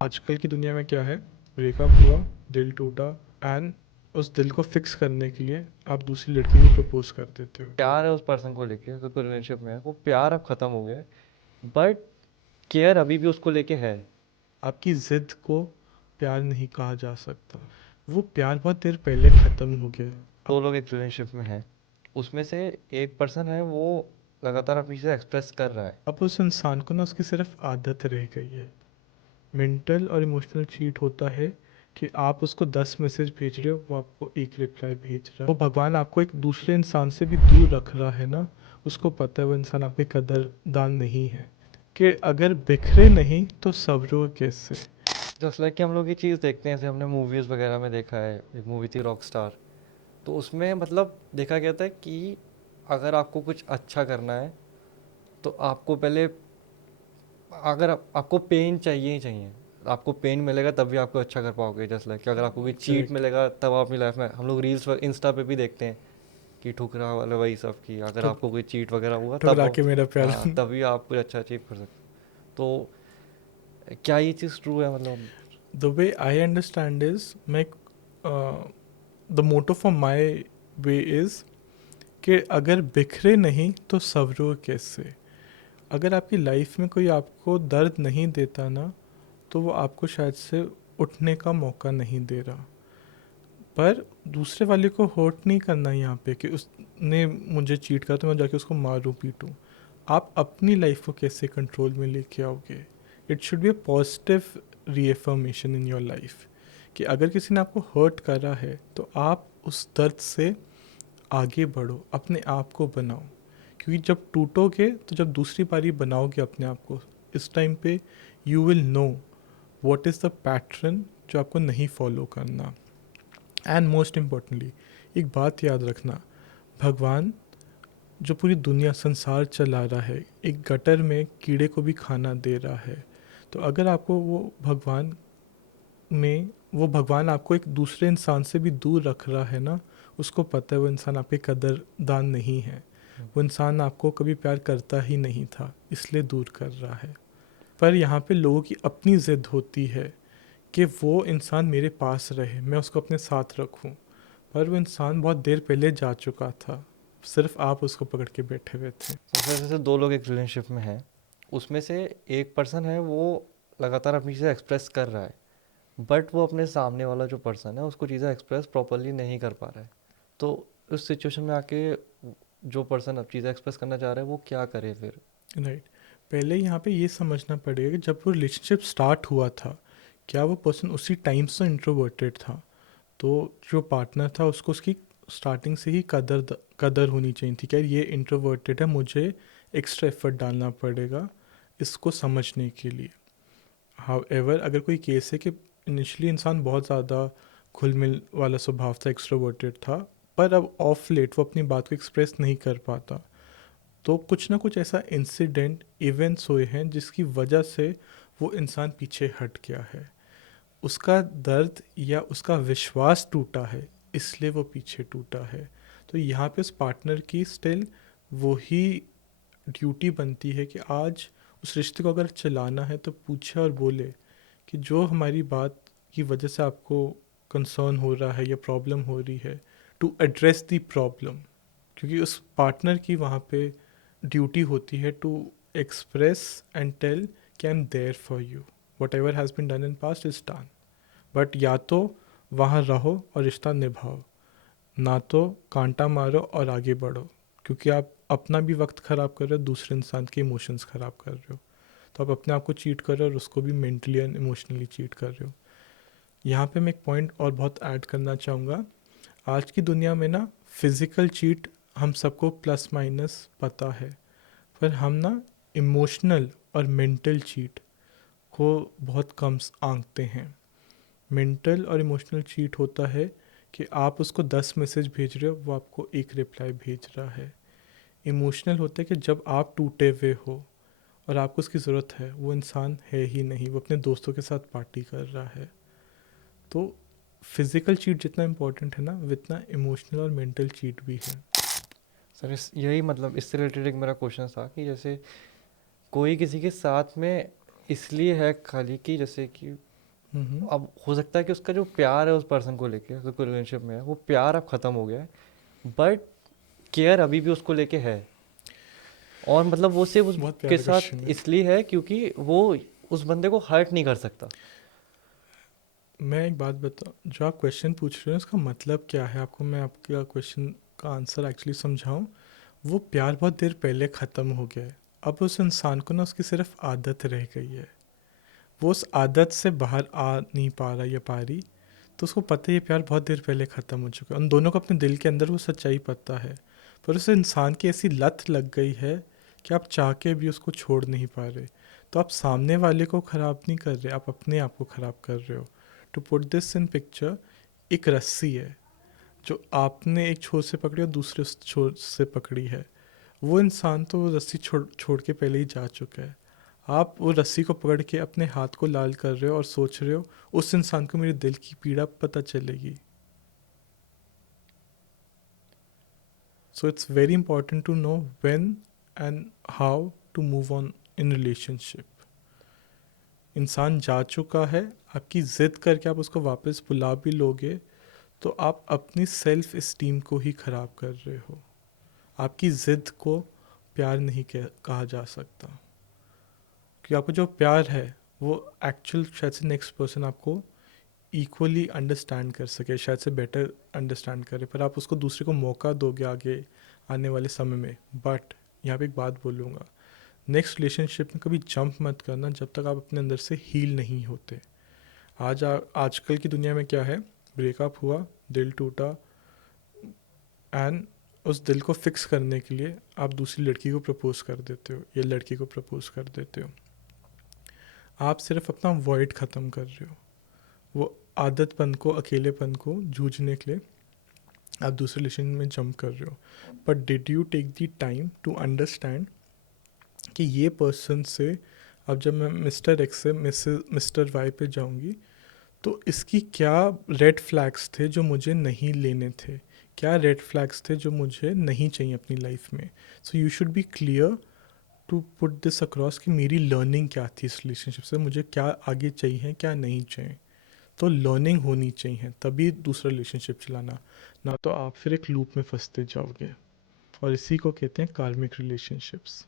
आजकल की दुनिया में क्या है, ब्रेकअप हुआ, दिल टूटा एंड उस दिल को फिक्स करने के लिए आप दूसरी लड़की को प्रपोज कर देते हो। प्यार है उस पर्सन को लेके अगर कोई रिलेशनशिप में है, वो प्यार अब खत्म हो गया है, बट केयर अभी भी उसको लेके है। आपकी ज़िद को प्यार नहीं कहा जा सकता। वो प्यार बहुत देर पहले ख़त्म हो गया। दो अब लोग एक रिलेशनशिप में हैं, उसमें से एक पर्सन है वो लगातार अपनी चीज़ें एक्सप्रेस कर रहा है। अब उस इंसान को ना उसकी सिर्फ आदत रह गई है। मेंटल और इमोशनल चीट होता है कि आप उसको 10 मैसेज भेज रहे हो, वो आपको एक रिप्लाई भेज रहा है। वो भगवान आपको एक दूसरे इंसान से भी दूर रख रहा है ना, उसको पता है वो इंसान आपके कदरदान नहीं है। कि अगर बिखरे नहीं तो सब्रो कैसे। जस्ट लाइक कि हम लोग ये चीज़ देखते हैं, जैसे हमने मूवीज़ वगैरह में देखा है। एक मूवी थी रॉक स्टार, तो उसमें मतलब देखा गया था कि अगर आपको कुछ अच्छा करना है तो आपको पहले, अगर आपको पेन चाहिए ही चाहिए, आपको पेन मिलेगा तभी आपको अच्छा कर पाओगे। जस्ट लाइक कि अगर आपको कोई चीट करेक्ट। मिलेगा तब आप अपनी लाइफ में, हम लोग रील्स इंस्टा पे भी देखते हैं कि ठुकरा वाला वही सब, कि अगर ठुक आपको कोई चीट वगैरह हुआ तब ठुकरा के मेरा प्यार। हाँ, तभी आप कुछ अच्छा अचीव कर सकते हो। तो क्या ये चीज़ ट्रू है मतलब? The way I understand is मैं the motto for my way is कि अगर बिखरे नहीं तो सब्रो कैसे। अगर आपकी लाइफ में कोई आपको दर्द नहीं देता ना, तो वो आपको शायद से उठने का मौका नहीं दे रहा। पर दूसरे वाले को हर्ट नहीं करना यहाँ पे कि उसने मुझे चीट करा तो मैं जाके उसको मारूं पीटूं। आप अपनी लाइफ को कैसे कंट्रोल में लेके आओगे। It should be a positive reaffirmation in your life कि अगर किसी ने आपको हर्ट करा है तो आप उस दर्द से आगे बढ़ो, अपने आप को बनाओ। क्योंकि जब टूटोगे तो जब दूसरी बारी बनाओगे अपने आप को, इस टाइम पे you will know what is the pattern जो आपको नहीं फॉलो करना। एंड मोस्ट इम्पॉर्टेंटली एक बात याद रखना, भगवान जो पूरी दुनिया संसार चला रहा है, एक गटर में कीड़े को भी खाना दे रहा है। तो अगर आपको वो भगवान आपको एक दूसरे इंसान से भी दूर रख रहा है ना, उसको पता है वो इंसान आपके कदरदान नहीं है। वो इंसान आपको कभी प्यार करता ही नहीं था, इसलिए दूर कर रहा है। पर यहाँ पे लोगों की अपनी ज़िद होती है कि वो इंसान मेरे पास रहे, मैं उसको अपने साथ रखूं। पर वो इंसान बहुत देर पहले जा चुका था, सिर्फ आप उसको पकड़ के बैठे हुए थे। जैसे जैसे दो लोग एक रिलेशनशिप में हैं, उसमें से एक पर्सन है वो लगातार अपनी चीज़ें एक्सप्रेस कर रहा है, बट वो अपने सामने वाला जो पर्सन है उसको चीज़ें एक्सप्रेस प्रॉपरली नहीं कर पा रहा है। तो उस सिचुएशन में आके जो पर्सन अब चीज़ें एक्सप्रेस करना चाह रहा है वो क्या करे फिर? राइट। पहले यहाँ पे ये समझना पड़ेगा कि जब वो रिलेशनशिप स्टार्ट हुआ था, क्या वो पर्सन उसी टाइम से इंट्रोवर्टेड था। तो जो पार्टनर था उसको उसकी स्टार्टिंग से ही कदर होनी चाहिए थी, क्या ये इंट्रोवर्टेड है, मुझे एक्स्ट्रा एफर्ट डालना पड़ेगा इसको समझने के लिए। हाउ एवर अगर कोई केस है कि इनिशियली इंसान बहुत ज़्यादा घुल मिल वाला स्वभाव था, एक्स्ट्रोवर्टेड था, पर अब ऑफ लेट वो अपनी बात को एक्सप्रेस नहीं कर पाता, तो कुछ ना कुछ ऐसा इंसिडेंट इवेंट्स हुए हैं जिसकी वजह से वो इंसान पीछे हट गया है। उसका दर्द या उसका विश्वास टूटा है, इसलिए वो पीछे टूटा है। तो यहाँ पे उस पार्टनर की स्टिल वही ड्यूटी बनती है कि आज उस रिश्ते को अगर चलाना है तो पूछे और बोले कि जो हमारी बात की वजह से आपको कंसर्न हो रहा है या प्रॉब्लम हो रही है, टू एड्रेस द प्रॉब्लम। क्योंकि उस पार्टनर की वहाँ पे ड्यूटी होती है टू एक्सप्रेस एंड टेल कि I am there for you, whatever has been done in past is done. But या तो वहाँ रहो और रिश्ता निभाओ, ना तो कांटा मारो और आगे बढ़ो। क्योंकि आप अपना भी वक्त ख़राब कर रहे हो, दूसरे इंसान के इमोशंस ख़राब कर रहे हो। तो आप अपने आप को चीट कर रहे हो और उसको भी मेंटली एंड इमोशनली चीट कर रहे हो। यहाँ पे मैं एक पॉइंट और बहुत ऐड करना चाहूँगा। आज की दुनिया में ना फिज़िकल चीट हम सबको प्लस माइनस पता है, पर हम ना इमोशनल और मेंटल चीट को बहुत कम आंकते हैं। मेंटल और इमोशनल चीट होता है कि आप उसको 10 मैसेज भेज रहे हो, वो आपको एक रिप्लाई भेज रहा है। इमोशनल होता है कि जब आप टूटे हुए हो और आपको उसकी ज़रूरत है, वो इंसान है ही नहीं, वो अपने दोस्तों के साथ पार्टी कर रहा है। तो फिज़िकल चीट जितना इम्पोर्टेंट है ना, उतना इमोशनल और मेंटल चीट भी है। सर इस यही मतलब इससे रिलेटेड एक मेरा क्वेश्चन था कि जैसे कोई किसी के साथ में इसलिए है खाली कि जैसे कि हम्म। अब हो सकता है कि उसका जो प्यार है उस पर्सन को लेके, अगर कोई रिलेशनशिप में है, वो प्यार अब खत्म हो गया है, बट केयर अभी भी उसको लेके है। और मतलब वो सिर्फ बहुत उसके प्यारा साथ क्वेश्चन है। इसलिए है क्योंकि वो उस बंदे को हर्ट नहीं कर सकता। मैं एक बात बता, जो आप क्वेश्चन पूछ रहे हो उसका मतलब क्या है, आपको मैं आपका क्वेश्चन का आंसर एक्चुअली समझाऊं। वो प्यार बहुत देर पहले ख़त्म हो गया है। अब उस इंसान को ना उसकी सिर्फ आदत रह गई है। वो उस आदत से बाहर आ नहीं पा रहा या पा रही। तो उसको पता है ये प्यार बहुत देर पहले ख़त्म हो चुका है। उन दोनों को अपने दिल के अंदर वो सच्चाई पता है। पर उस इंसान की ऐसी लत लग गई है कि आप चाह के भी उसको छोड़ नहीं पा रहे। तो आप सामने वाले को ख़राब नहीं कर रहे, आप अपने आप को ख़राब कर रहे हो। To put this in picture, एक रस्सी है जो आपने एक छोर से पकड़ी और दूसरे उस छोर से पकड़ी है। वो इंसान तो वो रस्सी छोड़ छोड़ के पहले ही जा चुका है। आप वो रस्सी को पकड़ के अपने हाथ को लाल कर रहे हो और सोच रहे हो उस इंसान को मेरे दिल की पीड़ा पता चलेगी। So it's very important to know when and how to move on in relationship. इंसान जा चुका है, आपकी ज़िद करके आप उसको वापस बुला भी लोगे तो आप अपनी सेल्फ इस्टीम को ही ख़राब कर रहे हो। आपकी ज़िद को प्यार नहीं कहा जा सकता। कि आपको जो प्यार है वो एक्चुअल शायद से नेक्स्ट पर्सन आपको इक्वली अंडरस्टैंड कर सके, शायद से बेटर अंडरस्टैंड करे, पर आप उसको दूसरे को मौका दोगे आगे आने वाले समय में। बट यहाँ पे एक बात बोलूँगा, नेक्स्ट रिलेशनशिप में कभी जंप मत करना जब तक आप अपने अंदर से हील नहीं होते। आजकल की दुनिया में क्या है, ब्रेकअप हुआ, दिल टूटा, एंड उस दिल को फिक्स करने के लिए आप दूसरी लड़की को प्रपोज कर देते हो या लड़की को प्रपोज कर देते हो। आप सिर्फ अपना वॉइड ख़त्म कर रहे हो। वो आदतपन को, अकेलेपन को जूझने के लिए आप दूसरे रिलेशन में जंप कर रहे हो। But did you take the time to understand कि ये पर्सन से, अब जब मैं मिस्टर एक्स से मिस्टर वाई पे जाऊंगी तो इसकी क्या रेड फ्लैग्स थे जो मुझे नहीं लेने थे, क्या रेड फ्लैग्स थे जो मुझे नहीं चाहिए अपनी लाइफ में। So you should be clear to put this across कि मेरी लर्निंग क्या थी इस रिलेशनशिप से, मुझे क्या आगे चाहिए क्या नहीं चाहिए। तो लर्निंग होनी चाहिए तभी दूसरा रिलेशनशिप चलाना, ना तो आप फिर एक लूप में फंसते जाओगे। और इसी को कहते हैं कार्मिक रिलेशनशिप्स।